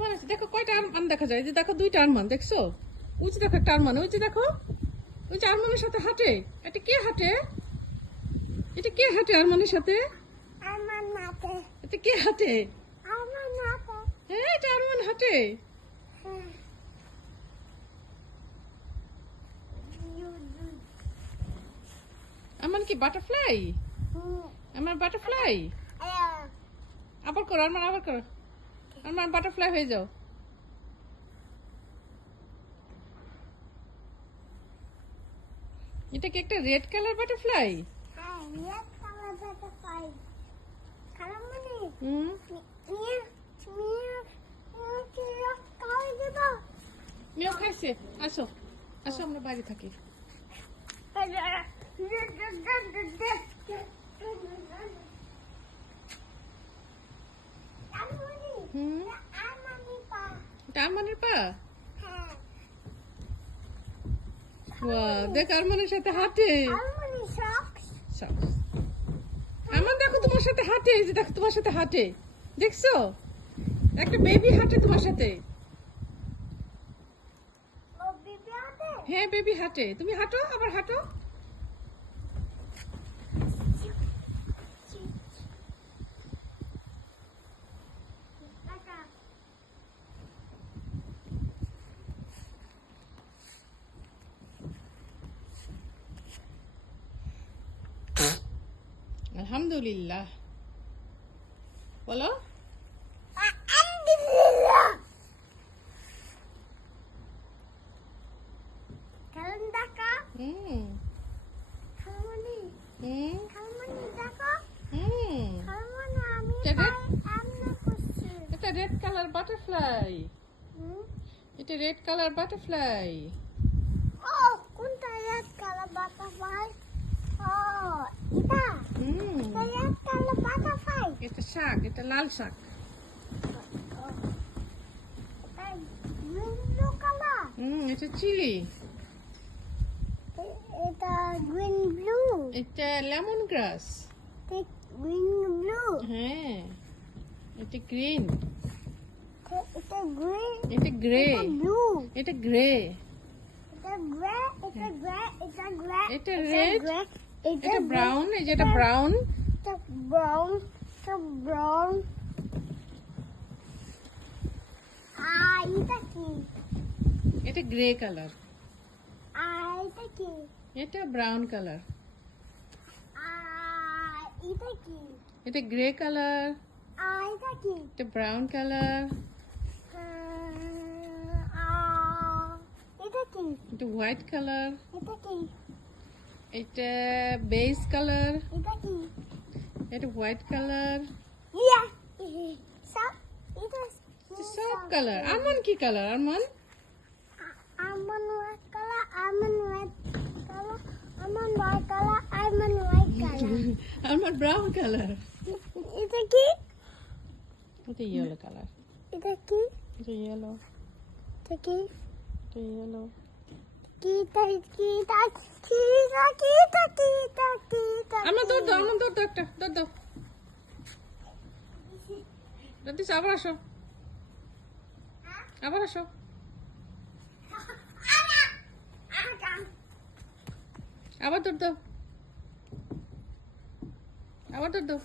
বানাইছে দেখো কয়টা আরমান দেখা যায়, যে দেখো দুইটা আরমান দেখছো, ওই যে দেখো একটা আরমান, ওই যে দেখো ওই যে আরমানের সাথে হাঁটে। এটা কে হাঁটে? এটা কে হাঁটে আরমানের সাথে? এটা কে হাঁটে? হ্যাঁ এটা আরমান হাঁটে। আমার কি বাটারফ্লাই? আমার বাটারফ্লাই। আবার করো আরমান, আবার করো আরমান, বাটারফ্লাই হয়ে যাও। এটা কি একটা রেড কালার বাটারফ্লাই? হুম নিও খাইছে। আসো আসো আমরা বাইরে থাকি। হুম এটা আরমানের পা। ওয়াও দেখ আরমানের সাথে হাঁটে। আমার দেখো তোমার সাথে হাঁটে, এই যে দেখো তোমার সাথে হাঁটে, দেখছো একটা বেবি হাঁটে তোমার সাথে। হ্যাঁ বেবি হাঁটে, তুমি হাঁটো আবার হাঁটো। আলহামদুলিল্লাহ বলো। হুম হুম হুম এটা রেড কালার বাটারফ্লাই। এটা রেড কালার বাটারফ্লাই। এটা শাক, এটা লাল শাক। এটা চিলি। এটা গ্রিন ব্লু, এটা লেমন গ্রাস। গ্রিন ব্লু, হ্যাঁ এটা গ্রিন। এটা গ্রিন, এটা গ্রে। ব্লু, এটা গ্রে। এটা গ্রে, এটা গ্রে, এটা গ্রে, এটা রেড। এটা এটা ব্রাউন, এই যে এটা ব্রাউন। এটা ব্রাউন, এটা ব্রাউন। এটা কি? এটা গ্রে কালার। এটা কি? এটা ব্রাউন কালার। এটা কি? এটা গ্রে কালার। এটা কি? এটা ব্রাউন কালার। এটা কি? এটা হোয়াইট কালার। এটা কি? এটা বেজ কালার। এটা কি? এটা হোয়াইট কালার। ইয়া সব এটা সব কালার। আরমান কি colour? Arman almond white color, almond white color, almond white color, almond white color. Arman brown colour. এটা কি? এটা ইয়েলো কালার। এটা কি? এটা ইয়েলো। এটা কি? এটা ইয়েলো। আমার দৌড় দাও, আমার দৌড় দাও, একটা দৌড় দাও। দিস আবার আসো, আবার আসো, আবার দৌড় দাও, আবার দৌড় দাও।